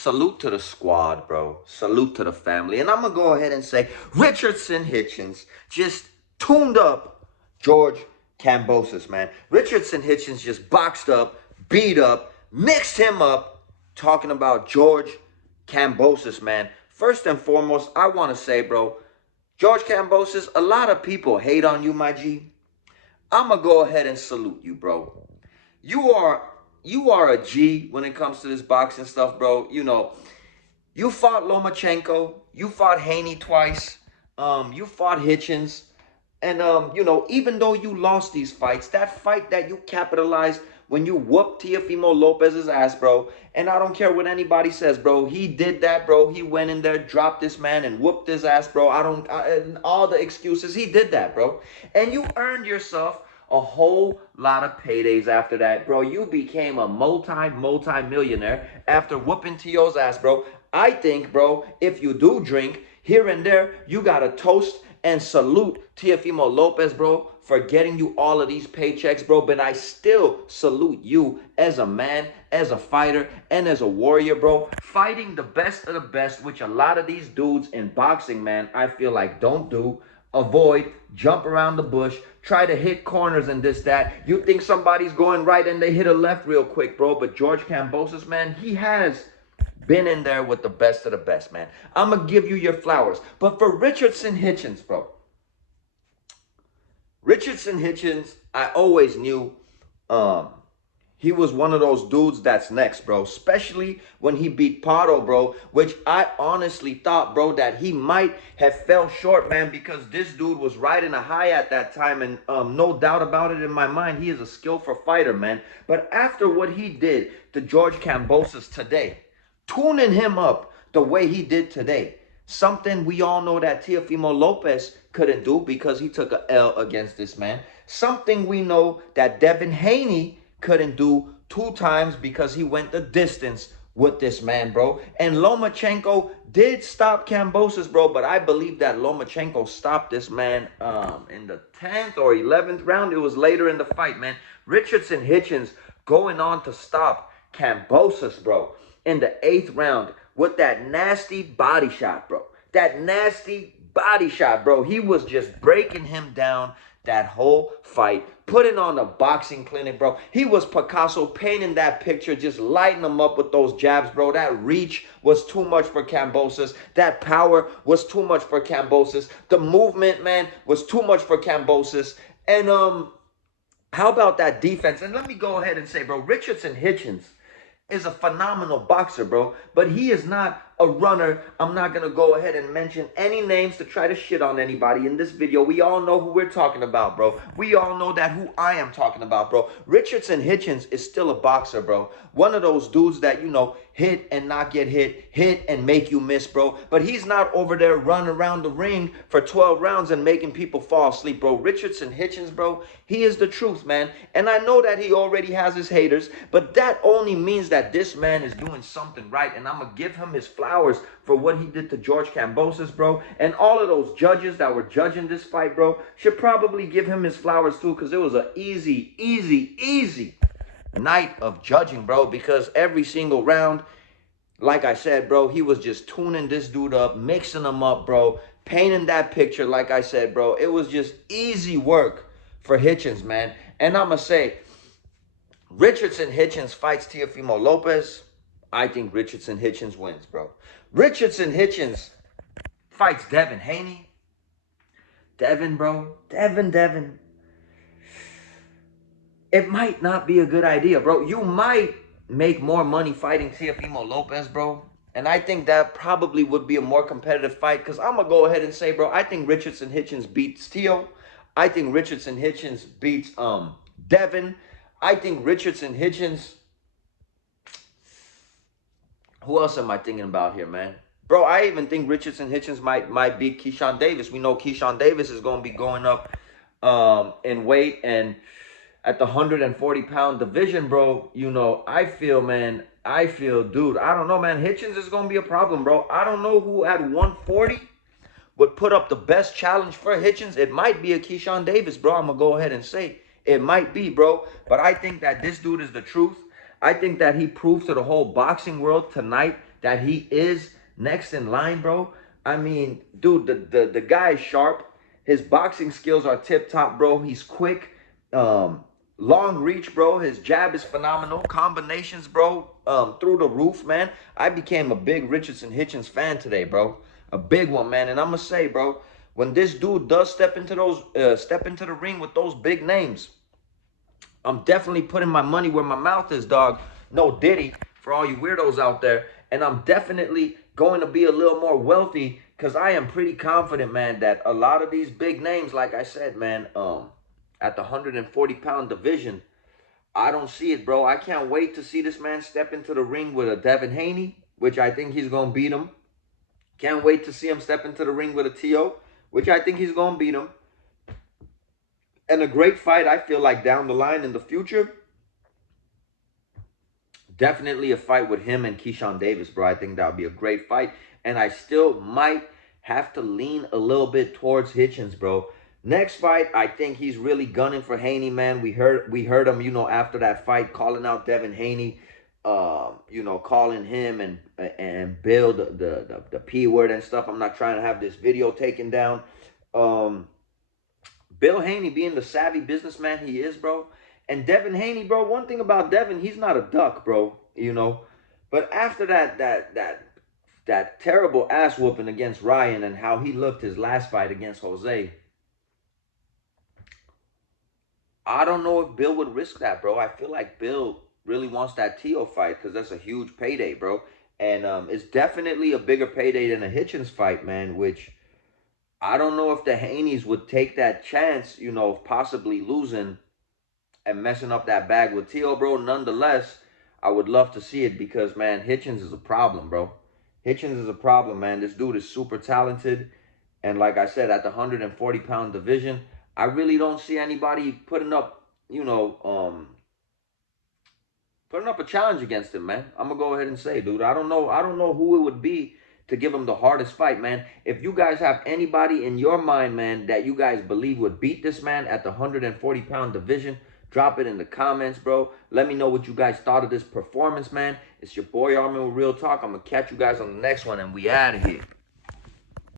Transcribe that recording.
salute to the squad, bro. Salute to the family. And I'm going to go ahead and say Richardson Hitchins just tuned up George Kambosos, man. Richardson Hitchins just boxed up, beat up, mixed him up, talking about George Kambosos, man. First and foremost, I want to say, bro, George Kambosos, a lot of people hate on you, my G. I'm going to go ahead and salute you, bro. You are a G when it comes to this boxing stuff, bro. You know, you fought Lomachenko, you fought Haney twice, you fought Hitchins, and you know, even though you lost these fights, that fight that you capitalized when you whooped Teofimo Lopez's ass, bro, and I don't care what anybody says, bro, he did that, bro. He went in there, dropped this man, and whooped his ass, bro. And all the excuses, he did that, bro. And you earned yourself a whole lot of paydays after that, bro. You became a multi-millionaire after whooping T.O.'s ass, bro. I think, bro, if you do drink here and there, you got to toast and salute Teofimo Lopez, bro, for getting you all of these paychecks, bro. But I still salute you as a man, as a fighter, and as a warrior, bro. Fighting the best of the best, which a lot of these dudes in boxing, man, I feel like don't do. Avoid, jump around the bush, try to hit corners and this, that. You think somebody's going right and they hit a left real quick, bro. But George Kambosos, man, he has been in there with the best of the best, man. I'm going to give you your flowers. But for Richardson Hitchins, bro. Richardson Hitchins, I always knew he was one of those dudes that's next, bro. Especially when he beat Pardo, bro. Which I honestly thought, bro, that he might have fell short, man. Because this dude was riding a high at that time. And no doubt about it in my mind, he is a skillful fighter, man. But after what he did to George Kambosos today, tuning him up the way he did today, something we all know that Teofimo Lopez couldn't do because he took a L against this man. Something we know that Devin Haney couldn't do 2 times because he went the distance with this man, bro. And Lomachenko did stop Kambosos, bro, but I believe that Lomachenko stopped this man in the 10th or 11th round. It was later in the fight, man. Richardson Hitchins going on to stop Kambosos, bro, in the 8th round with that nasty body shot, bro. That nasty body shot, bro. He was just breaking him down that whole fight, putting on a boxing clinic, bro. He was Picasso painting that picture, just lighting him up with those jabs, bro. That reach was too much for Kambosos. That power was too much for Kambosos. The movement, man, was too much for Kambosos. And how about that defense? And let me go ahead and say, bro, Richardson Hitchins is a phenomenal boxer, bro. But he is not a runner. I'm not going to go ahead and mention any names to try to shit on anybody in this video. We all know who we're talking about, bro. We all know that who I am talking about, bro. Richardson Hitchins is still a boxer, bro. One of those dudes that, you know, hit and not get hit and make you miss, bro. But he's not over there running around the ring for 12 rounds and making people fall asleep, bro. Richardson Hitchins, bro, he is the truth, man. And I know that he already has his haters, but that only means that this man is doing something right. And I'm going to give him his flowers for what he did to George Kambosos, bro. And all of those judges that were judging this fight, bro, should probably give him his flowers too, because it was an easy night of judging, bro. Because every single round, like I said, bro, he was just tuning this dude up, mixing him up, bro, painting that picture, like I said, bro. It was just easy work for Hitchins, man. And I'm going to say, Richardson Hitchins fights Teofimo Lopez. I think Richardson Hitchins wins, bro. Richardson Hitchins fights Devin Haney. Devin, bro. Devin. It might not be a good idea, bro. You might make more money fighting Teofimo Lopez, bro. And I think that probably would be a more competitive fight. Because I'm going to go ahead and say, bro, I think Richardson Hitchins beats Teo. I think Richardson Hitchins beats Devin. I think Richardson Hitchins... Who else am I thinking about here, man? Bro, I even think Richardson Hitchins might beat Keyshawn Davis. We know Keyshawn Davis is going to be going up in weight. And at the 140-pound division, bro, you know, I feel, dude, I don't know, man. Hitchins is going to be a problem, bro. I don't know who at 140 would put up the best challenge for Hitchins. It might be a Keyshawn Davis, bro. I'm going to go ahead and say it might be, bro. But I think that this dude is the truth. I think that he proved to the whole boxing world tonight that he is next in line, bro. I mean, dude, the guy is sharp. His boxing skills are tip top, bro. He's quick. Um, Long reach, bro. His jab is phenomenal. Combinations, bro, through the roof, man. I became a big Richardson Hitchins fan today, bro. A big one, man. And I'm gonna say, bro, when this dude does step into the ring with those big names, I'm definitely putting my money where my mouth is, dog. No Diddy for all you weirdos out there. And I'm definitely going to be a little more wealthy because I am pretty confident, man, that a lot of these big names, like I said, man, at the 140-pound division, I don't see it, bro. I can't wait to see this man step into the ring with a Devin Haney, which I think he's going to beat him. Can't wait to see him step into the ring with a TO, which I think he's going to beat him. And a great fight, I feel like, down the line in the future. Definitely a fight with him and Keyshawn Davis, bro. I think that would be a great fight. And I still might have to lean a little bit towards Hitchins, bro. Next fight, I think he's really gunning for Haney, man. We heard him, after that fight, calling out Devin Haney, calling him and Bill the P word and stuff. I'm not trying to have this video taken down. Bill Haney being the savvy businessman he is, bro. And Devin Haney, bro, one thing about Devin, he's not a duck, bro, But after that terrible ass whooping against Ryan and how he looked his last fight against Jose, I don't know if Bill would risk that, bro. I feel like Bill really wants that Tio fight because that's a huge payday, bro. And it's definitely a bigger payday than a Hitchins fight, man, which I don't know if the Haneys would take that chance, of possibly losing and messing up that bag with Tio, bro. Nonetheless, I would love to see it because, man, Hitchins is a problem, bro. Hitchins is a problem, man. This dude is super talented. And like I said, at the 140-pound division, I really don't see anybody putting up, putting up a challenge against him, man. I'm going to go ahead and say, dude, I don't know who it would be to give him the hardest fight, man. If you guys have anybody in your mind, man, that you guys believe would beat this man at the 140-pound division, drop it in the comments, bro. Let me know what you guys thought of this performance, man. It's your boy Armin with Real Talk. I'm going to catch you guys on the next one, and we out of here.